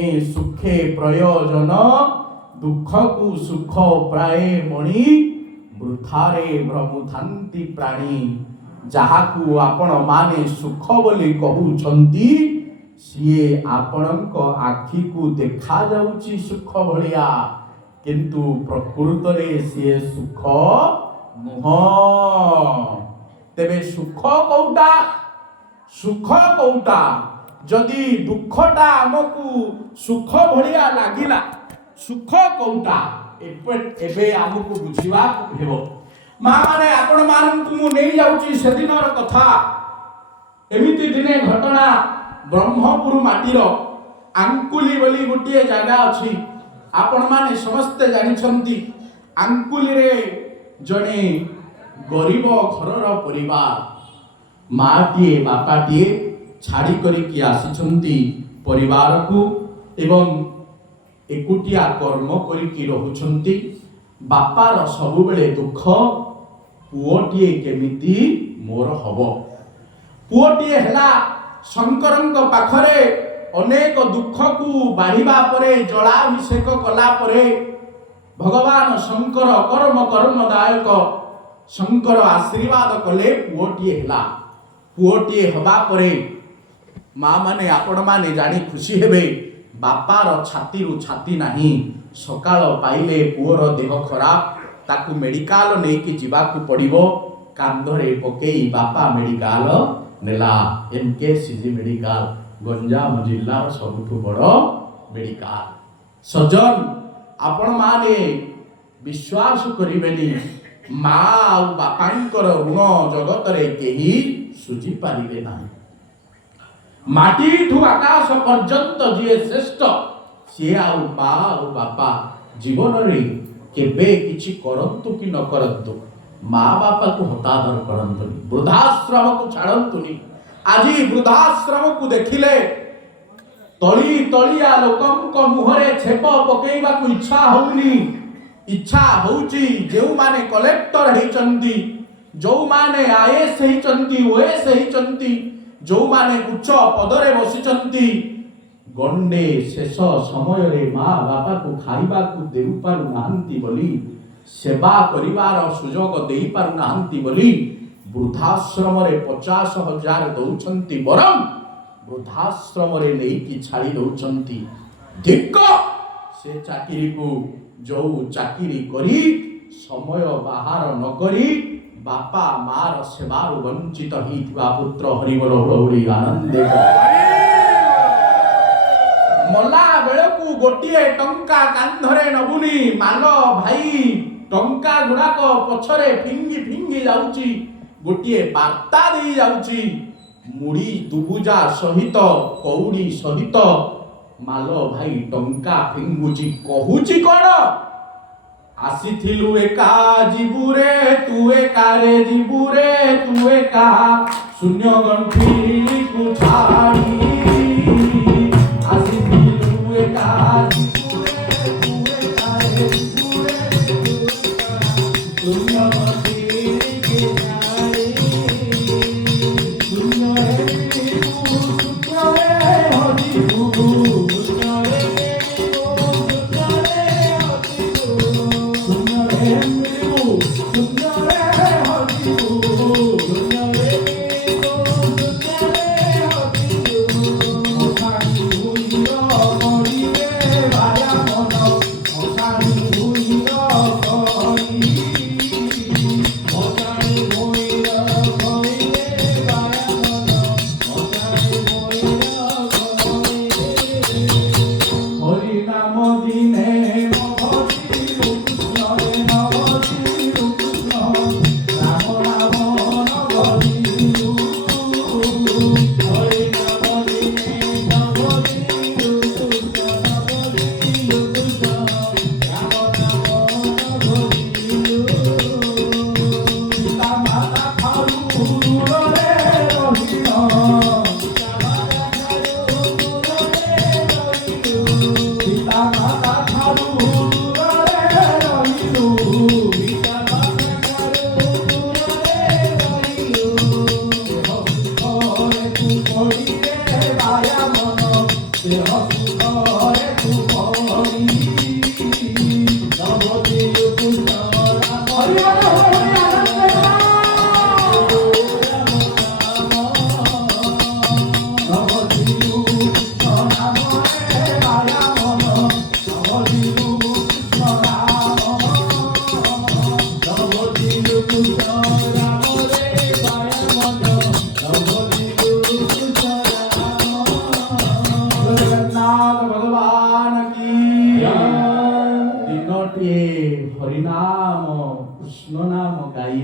सुखे सुखे प्रयोजन दुख को सुख प्राय मणि वृथारे भ्रमुथांती प्राणी जहाकू आपण माने सुख बोली कहउछंती सीए आपणक आखि को देखा जाउची सुख भलिया किंतु प्रकृत रे सीए सुख नुह। तेबे सुख कौटा जदि दुखटा आमको सुख भलिया लागिला सुख कौटा एबे आमको बुझिबा हेबो। माँ माने आपण मानकु मु नहीं जाउची सेदिनर कथा। एमिति दिने घटना ब्रह्मपुर माटीर आंकुली बोली गोटे जगह अच्छी आपण माने समस्ते जानिछंती। आंकुली रे जने गरीब घरर परिवार माटीए बापाटीए छाड़ी करिकी आसिछंती परिवार को एवं एकुटिया कर्म करिकी रहुछंती। बापार सबुबेले दुख पुओटीए केमिति मोर हबो। पुओटीए हला शंकरंक पाखरे अनेक दुख को बाढ़िबा परे जलाभिषेक कला परे भगवान शंकर कर्म कर्मदायक शंकर आशीर्वाद कले पुओटीए हला। पुओटीए हबा परे माँ माने आपण माने जानी खुशी हेबे बापार छाती रु छाती नाही। सकाळ पाइले पुओर देह खराब ताकू मेडिकल नहीं कि जीवाकू पड़िबो। कांधरे पकेई बापा मेडिकल नेला एमकेसीजी मेडिकल गंजाम जिल्लार सबुठु बड़ मेडिकल। सजन आपण माने विश्वास करिबेनी माँ आ बापांकर ऋण जगत रे केही सुझी पारिबे नाही। माटी ठू आकाश पर्यंत जी श्रेष्ठ सी आ माँ आ बापा जीवन रे केबे किछि करंतु कि न करंतु माँ बापा को हतादर करंतुनी वृद्धाश्रम को छाड़ंतुनी। आज वृद्धाश्रम को देखिले तली तलिया लोकंक मुहरे छेप पकेइबा को इच्छा होउनी। इच्छा होउची जेउ माने कलेक्टर हेचंती जो माने आईएएस हेचंती ओएस हेचंती जो माने उच्च पदरे बसिचंती गंडे शेष समय रे माँ बापा को खाइबा को देउ पारु नाहंती बोली सेवा करिवार सुजोग देई पारु नाहंती बोली वृद्धाश्रम रे 50,000 दउछंती बरम वृद्धाश्रम रे नेई की छाड़ी दउछंती। धिक्क से चाकरी को जो चाकरी करी समय बाहर न करी बापा मार सेवार वंचित हिथिबा पुत्र हरिबल हुड़ी आनंदे मला बेलकू गोटे टंका कांधरे नबुनी माल भाई टंका गुड़ाक पछरे फिंगी फिंगी जाउची गोटे बार्ता दे जाउची मुड़ी दुबुजा सहित कौड़ी सहित माल भाई टंका फिंगुची कहूची कोन आसीथिलु एका जीबुरे तू एका रे जीबुरे तू एका शून्य गंठी को छाड़ी आसीथिलु एका जीबुरे तू एका रे जीबुरे शून्य गंठी के छाड़ी शून्य रे शून्य रे हरि गुरु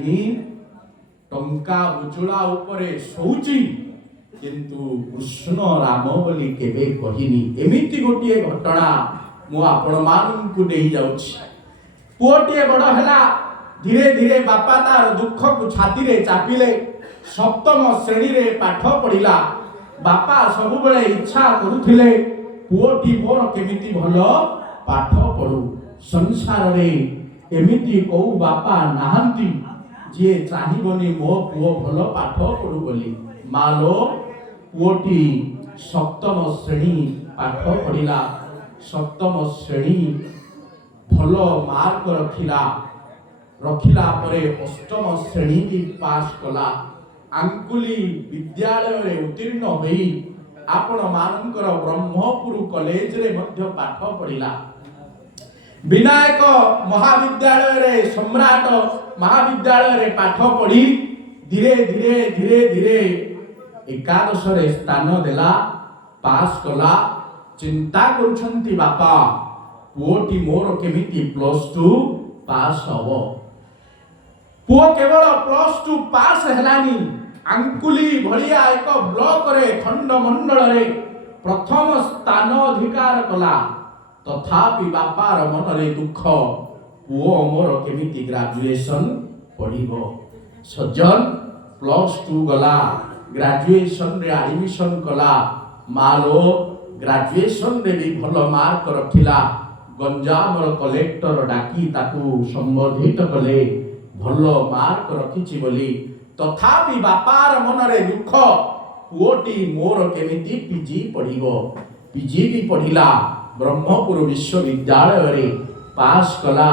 ଯାଇନି ଟଙ୍କା ଉଜୁଳା ଉପରେ ଶୋଉଛି କିନ୍ତୁ କୃଷ୍ଣ ରାମ ବୋଲି କେବେ କହିନି। ଏମିତି ଗୋଟିଏ ଘଟଣା ମୁଁ ଆପଣମାନଙ୍କୁ ନେଇ ଯାଉଛି। ପୁଅଟିଏ ବଡ଼ ହେଲା, ଧୀରେ ଧୀରେ ବାପା ତାର ଦୁଃଖକୁ ଛାତିରେ ଚାପିଲେ। ସପ୍ତମ ଶ୍ରେଣୀରେ ପାଠ ପଢିଲା। ବାପା ସବୁବେଳେ ଇଚ୍ଛା କରୁଥିଲେ ପୁଅଟି ମୋର କେମିତି ଭଲ ପାଠ ପଢୁ। ସଂସାରରେ ଏମିତି କୋଉ ବାପା ନାହାନ୍ତି ଯିଏ ଚାହିଁବନି ମୋ ପୁଅ ଭଲ ପାଠ ପଢୁ ବୋଲି। ମାଲୋ, ପୁଅଟି ସପ୍ତମ ଶ୍ରେଣୀ ପାଠ ପଢିଲା। ସପ୍ତମ ଶ୍ରେଣୀ ଭଲ ମାର୍କ ରଖିଲା ପରେ ଅଷ୍ଟମ ଶ୍ରେଣୀ ବି ପାସ୍ କଲା। ଆଙ୍କୁଲି ବିଦ୍ୟାଳୟରେ ଉତ୍ତୀର୍ଣ୍ଣ ହୋଇ ଆପଣ ମାନଙ୍କର ବ୍ରହ୍ମପୁର କଲେଜରେ ମଧ୍ୟ ପାଠ ପଢିଲା। ବିନାୟକ ମହାବିଦ୍ୟାଳୟରେ, ସମ୍ରାଟ ମହାବିଦ୍ୟାଳୟରେ ପାଠ ପଢି ଧୀରେ ଧୀରେ ଏକାଦଶରେ ସ୍ଥାନ ଦେଲା, ପାସ୍ କଲା। ଚିନ୍ତା କରୁଛନ୍ତି ବାପା, ପୁଅଟି ମୋର କେମିତି +2 ପାସ୍ ହବ। ପୁଅ କେବଳ +2 ପାସ୍ ହେଲାନି, ଆଙ୍କୁଲି ଭଳିଆ ଏକ ବ୍ଲକରେ ଖଣ୍ଡମଣ୍ଡଳରେ ପ୍ରଥମ ସ୍ଥାନ ଅଧିକାର କଲା। ତଥାପି ବାପାର ମନରେ ଦୁଃଖ, ପୁଅ ମୋର କେମିତି ଗ୍ରାଜୁଏସନ ପଢିବ। ସଜ୍ଜନ +2 ଗଲା, ଗ୍ରାଜୁଏସନରେ ଆଡମିସନ କଲା। ମାଲୋ, ଗ୍ରାଜୁଏସନରେ ବି ଭଲ ମାର୍କ ରଖିଲା। ଗଞ୍ଜାମର କଲେକ୍ଟର ଡାକି ତାକୁ ସମ୍ବୋଧିତ କଲେ ଭଲ ମାର୍କ ରଖିଛି ବୋଲି। ତଥାପି ବାପାର ମନରେ ଦୁଃଖ, ପୁଅଟି ମୋର କେମିତି ପିଜି ପଢିବ। ପିଜି ବି ପଢିଲା, ବ୍ରହ୍ମପୁର ବିଶ୍ୱବିଦ୍ୟାଳୟରେ ପାସ୍ କଲା।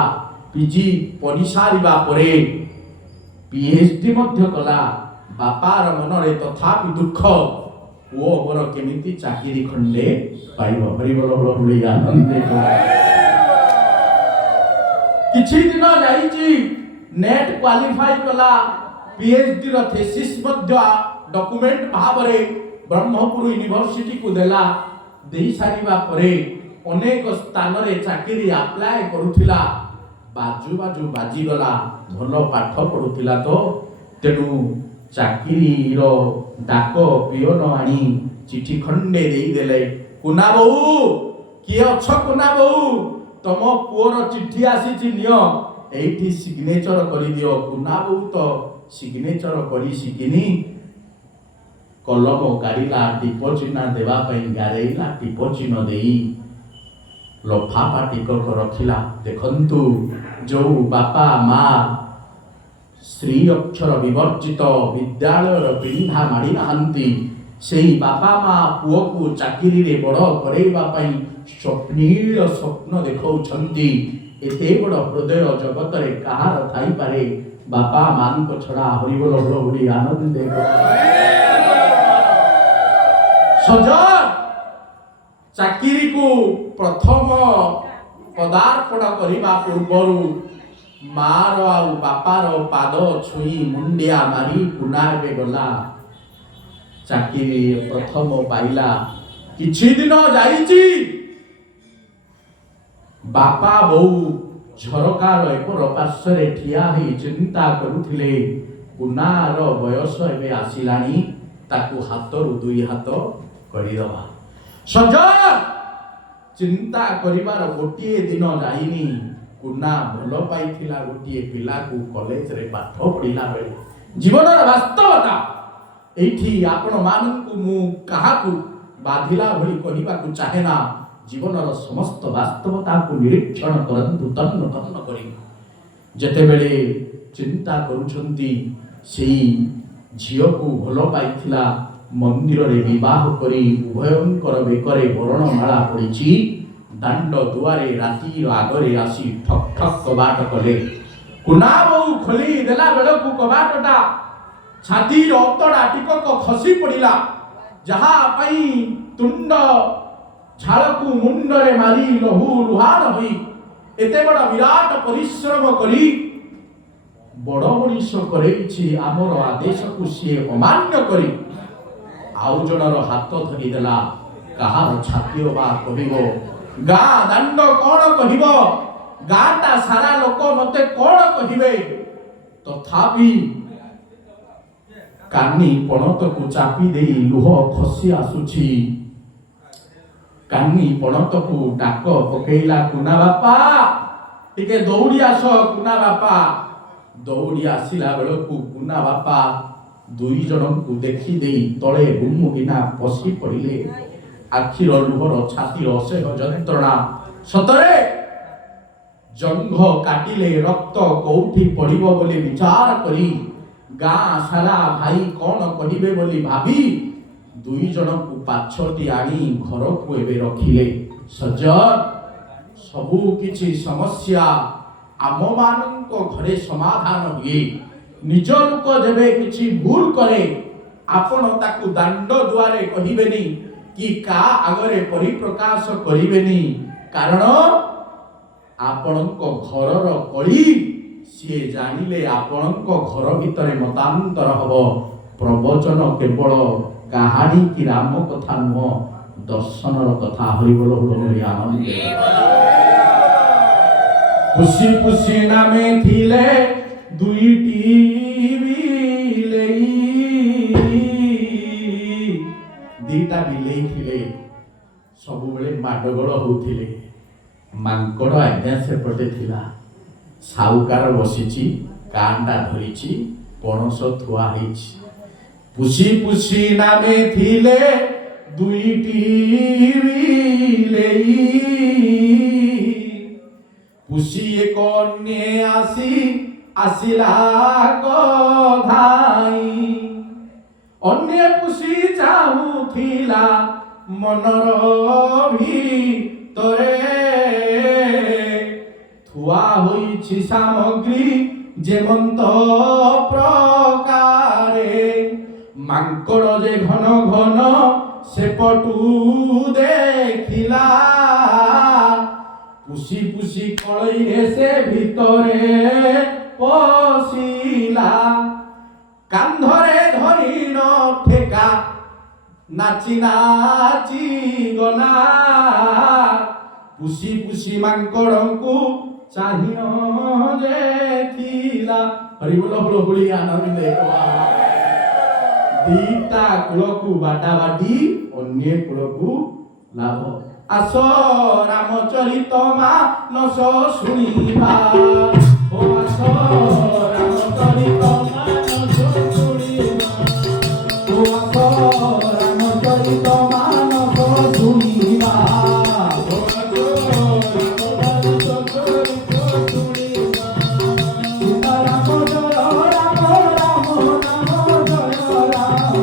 ପିଜି ପଢି ସାରିବା ପରେ PhD ମଧ୍ୟ କଲା। ବାପାର ମନରେ ତଥାପି ଦୁଃଖ, ପୁଅ ମୋର କେମିତି ଚାକିରି ଖଣ୍ଡେ ପାଇବ। ହରିବୋଲ ହୁଳି ଆନନ୍ଦେ। କିଛି ଦିନ ଯାଇଛି, ନେଟ୍ କ୍ୱାଲିଫାଇ କଲା। PhD ର ଥେସିସ୍ ମଧ୍ୟ ଡକୁମେଣ୍ଟ ଭାବରେ ବ୍ରହ୍ମପୁର ୟୁନିଭର୍ସିଟିକୁ ଦେଲା। ଦେଇ ସାରିବା ପରେ ଅନେକ ସ୍ଥାନରେ ଚାକିରି ଆପ୍ଲାଏ କରୁଥିଲା। ବାଜୁ ବାଜିଗଲା। ଭଲ ପାଠ ପଢୁଥିଲା ତ, ତେଣୁ ଚାକିରିର ଡାକ ପିଅନ ଆଣି ଚିଠି ଖଣ୍ଡେ ଦେଇଦେଲେ। କୁନା ବୋହୁ, କିଏ ଅଛ କୁନା ବୋହୁ? ତମ ପୁଅର ଚିଠି ଆସିଛି, ନିଅ ଏଇଠି ସିଗ୍ନେଚର କରିଦିଅ। କୁନା ବୋହୁ ତ ସିଗ୍ନେଚର କରି ଶିଖିନି। କଲମ କାଢିଲା, ଟିପ ଚିହ୍ନ ଦେବା ପାଇଁ ଗାରେଇଲା। ଟିପ ଚିହ୍ନ ଦେଇ ଲଫାଫା ଟିକକ ରଖିଲା। ଦେଖନ୍ତୁ, ଯୋଉ ବାପା ମା ଶ୍ରୀ ଅକ୍ଷର ବିବର୍ଜିତ ବିଦ୍ୟାଳୟର ପିଣ୍ଡା ମାଡ଼ି ନାହାନ୍ତି, ସେଇ ବାପା ମା ପୁଅକୁ ଚାକିରିରେ ବଡ଼ କରେଇବା ପାଇଁ ସ୍ୱପ୍ନୀଳ ସ୍ୱପ୍ନ ଦେଖାଉଛନ୍ତି। ଏତେ ବଡ଼ ହୃଦୟ ଜଗତରେ କାହାର ଥାଇପାରେ? ବାପା ମାଙ୍କ ଛଡ଼ା। ହରିବୋଲ ହୁଳି ଆନନ୍ଦେ। ସଜନ ଚାକିରିକୁ ପ୍ରଥମ ପଦାର୍ପଣ କରିବା ପୂର୍ବରୁ ମାର ଆଉ ବାପାର ପାଦ ଛୁଇଁ ମୁଣ୍ଡିଆ ମାରି କୁନା ଏବେ ଗଲା। ଚାକିରି ପ୍ରଥମ ପାଇଲା। କିଛି ଦିନ ଯାଇଛି, ବାପା ବୋଉ ଝରକାର ଏପର ପାର୍ଶ୍ୱରେ ଠିଆ ହୋଇ ଚିନ୍ତା କରୁଥିଲେ। କୁନାର ବୟସ ଏବେ ଆସିଲାଣି, ତାକୁ ହାତରୁ 2 ହାତ କରିଦେବା। ସଜନ ଚିନ୍ତା କରିବାର ଗୋଟିଏ ଦିନ ଯାଇନି, କୁନା ଭଲ ପାଇଥିଲା ଗୋଟିଏ ପିଲାକୁ କଲେଜରେ ପାଠ ପଢିଲା ବେଳେ। ଜୀବନର ବାସ୍ତବତା ଏଇଠି ଆପଣ ମାନଙ୍କୁ ମୁଁ କାହାକୁ ବାଧିଲା ଭଳି କହିବାକୁ ଚାହେଁ ନା। ଜୀବନର ସମସ୍ତ ବାସ୍ତବତାକୁ ନିରୀକ୍ଷଣ କରନ୍ତୁ ତନ୍ନ ତନ୍ନ କରି। ଯେତେବେଳେ ଚିନ୍ତା କରୁଛନ୍ତି ସେଇ ଝିଅକୁ ଭଲ ପାଇଥିଲା, ମନ୍ଦିରରେ ବିବାହ କରି ଉଭୟଙ୍କର ବେକରେ ବରଣମାଳା ପଡ଼ିଛି। ଦାଣ୍ଡ ଦୁଆରେ ରାତିର ଆଗରେ ଆସି ଠକ୍ ଠକ୍ କବାଟ କଲେ। କୁନା ବୋଉ ଖୋଲି ଦେଲା ବେଳକୁ କବାଟଟା ଛାତିର ଅତଡ଼ା ଟିକକ ଖସି ପଡ଼ିଲା। ଯାହା ପାଇଁ ତୁଣ୍ଡ ଝାଳକୁ ମୁଣ୍ଡରେ ମାରି ଲହୁ ଲୁହାଣ ହୋଇ ଏତେ ବଡ଼ ବିରାଟ ପରିଶ୍ରମ କରି ବଡ଼ ମଣିଷ କରେଇଛି, ଆମର ଆଦେଶକୁ ସିଏ ଅମାନ୍ୟ କରି ଆଉ ଜଣର ହାତ ଧରିଦେଲା। କାହାର ଛାତି ବା କହିବ? ଗାଁ ଦାଣ୍ଡ କଣ କହିବ? ଗାଁଟା ସାରା ଲୋକ ମତେ କଣ କହିବେ? तथापि कानी पणतकु चापी दे लुह खसी आसुछि कानी पणतकु डाक पकेइला कुना बापा टिके दौड़ी आस कुना बापा दौड़ी आसिला बेलकु कुना बापा दुई जन को देखी दे तले गुमुगिना पसी पड़िले आखिर लुहर छाती असेह जंत्रणा सतरे जंघ काटिले रक्त कौठी पड़िब बोली विचार करी गाँ सारा भाई कौन कहिबे बोली भाभी दुई जन को पाछटी आनी घर को एबे रखिले सज्जन सबु किछि समस्या आम मानक घरे समाधान हुए निज लोक जेबे किछि भूल करे आपण ताकू दांड दुआरे कहिबेनी कि का आगरे परिप्रकाश करिबेनी कारण आपणको घरर कली सी जानिले आपणको घर भितरे मतांतर हब प्रवचन केवल कहानी की राम कथा नुह दर्शनर कथा हरिबोल हरि आनंद पुसी पुसी नामे थिले दुईटी बिलेई दीटा बिलेई थिले सब बेले माडगोल होउथिले मांकड़ आज्ञा सेपटे थिला साउकार बसिची कांडा धरिची पणस थुआ हेछि पुसी पुसी नामे थिले दुईटी बिलेई पुसी एक अन्ये आसिला गधाई अन्य पुसी चाहुथिला मनर भितरे थुआ होइछि सामग्री जेमंत प्रकारे मांकड़ जे घन घन सेपटू देखिला पुसी पुसी कलई से भितरे पशिला कांधरे धरी न ठेका नाची नाची गला पुसी पुसी मांकड़ंकु चाहियो जे थिला हरि बोल बोल बोली आनंद दीटा कुलकु बाटा बाटी अन्य कुलकु लाभ आस रामचरित मानस शुणिबा ओ आस रामचरित मानस शुणिबा ओ आस रामचरित मानस शुणिबा ओ आस रामचरित शुणिबा सीता राम जय राम राम राम जय राम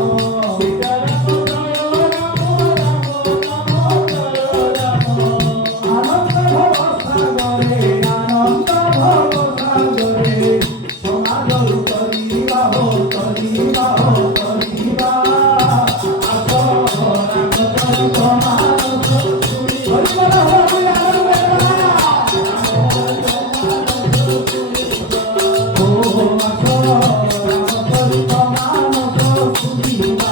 सीता राम जय राम आनंद भव सागरे समाज करिबा हो करिबा हो करिबा आस रामचरित मानस शुणिबा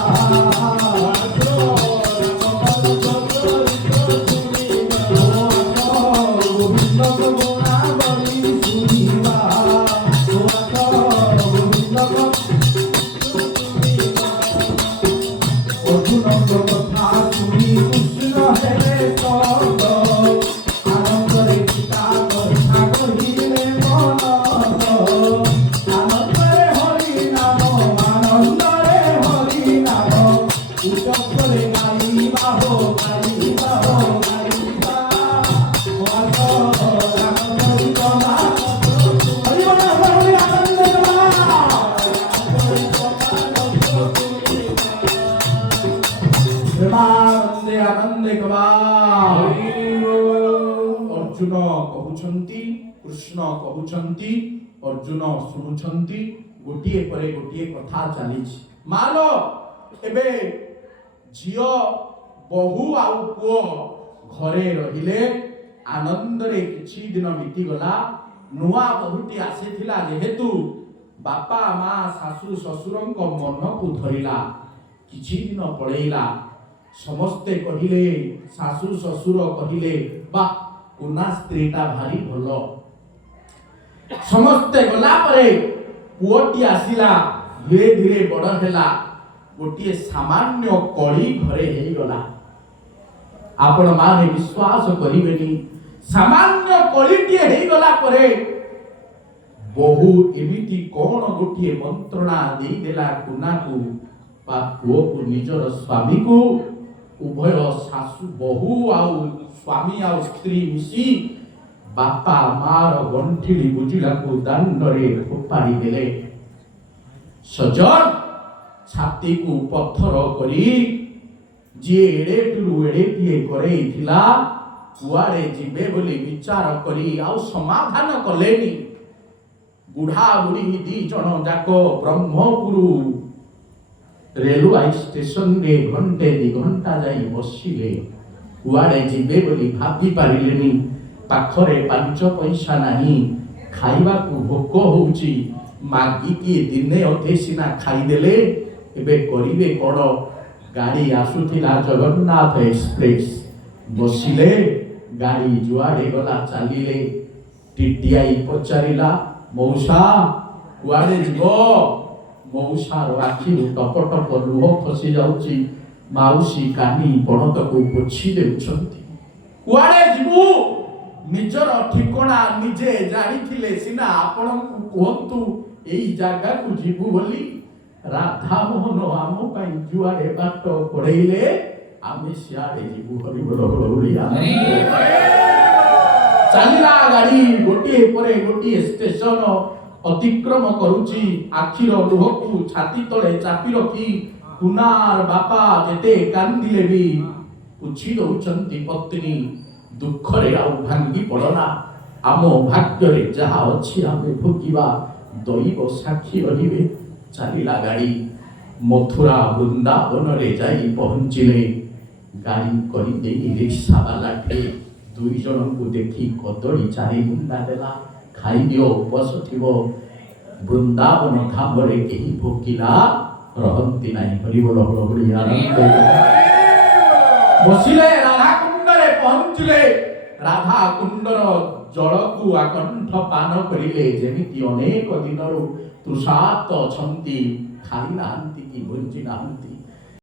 अर्जुन कहउछंती कृष्ण कहउछंती अर्जुन सुनुछंती गोटिए परे गोटिए कथा चलीछि मालो एबे झियो बहु आउ पुओ घरे रहिले आनंद रे किछि दिन बीती गला नुआ बहुटी आसीथिला जेहेतु बापा मा सासु ससुरंक मन को धरिला किछि दिन पळेइला समस्ते कहिले सासु ससुर कहिले बा कुना स्त्रीटा भारी भलो समस्ते गला परे पुओटी आसिला धीरे धीरे बड़ हैला गोटे सामान्य कड़ी घरे हे गला आपण माने विश्वास करिवेनी सामान्य कड़ीटिए हे गला परे बहु एमिति कोन गोटे मंत्रणा दे देला कुना को बा पुओ को निजर स्वामी को उभय सासु बहु आउ स्वामी आउ स्त्री मिसी बापा मार गंठिली बुझिला को दांडरे फोपाड़ी देले सजन छाती को पत्थर करी जे एड़ेटू एड़ेटिए करैथिला कुआड़े जिबे बोली विचार करी आउ समाधान कलेनी बुढ़ा बुढ़ी दी जन जाक ब्रह्मपुरु रेलवे स्टेशन रे घंटे 2 घंटा जाई बसिले कुआड़े जिबे बोली भाबी पारिलेनी पाखरे 5 पैसा नहीं खाइबा को भोक होउची मागी की दिने अधे सिना खाइदेले एबे करिवे कोन गाड़ी आसुथिला जगन्नाथ एक्सप्रेस बसिले गाड़ी जुआड़े गला चलिले टीटीआई पचारिला मौसा कुआड़े जीवो मौसार आखि टप टप लुह खसी जाउची माउसी कानी पणत को पोछि देउछंती कुआड़े जीवु निजर ठिकणा निजे जानिथिले सिना आपण कोहंतु एई जागा को जीवु बोली राधा मोहन आम पाई जुआड़े बाट पड़ेले आमे सियाड़े जीवु हरि बोल बोलिया चलिला गाड़ी गोटे परे गोटे स्टेशन अतिक्रम करुची आखिर लुह को छाती तले चापी रखी कुनार बापा जेते कांदिले भी पुछि दउचंती पत्नी दुख रे आ भांगी पड़ना आम भाग्य रे जहा अछि आमे भोगिबा दैव साक्षी रहिबे चलिला गाड़ी मथुरा वृंदावन रे जाई पहुंचिले गाड़ी करी देई रिक्शा वाला के 2 जन को देखी कदड़ी 4 गुंडा देला खाई दियो उपस थिबो वृंदावन धाम रे केही भोकिला रहंती नाही हरि बोल हरि आनंद बसिले राधा कुंड रे पहुंचले राधा कुंडर जल को आकंठ पान करिले जेमिति अनेक दिनरु तृषार्त अछंती खाई नाहंती कि भोंजी नाहंती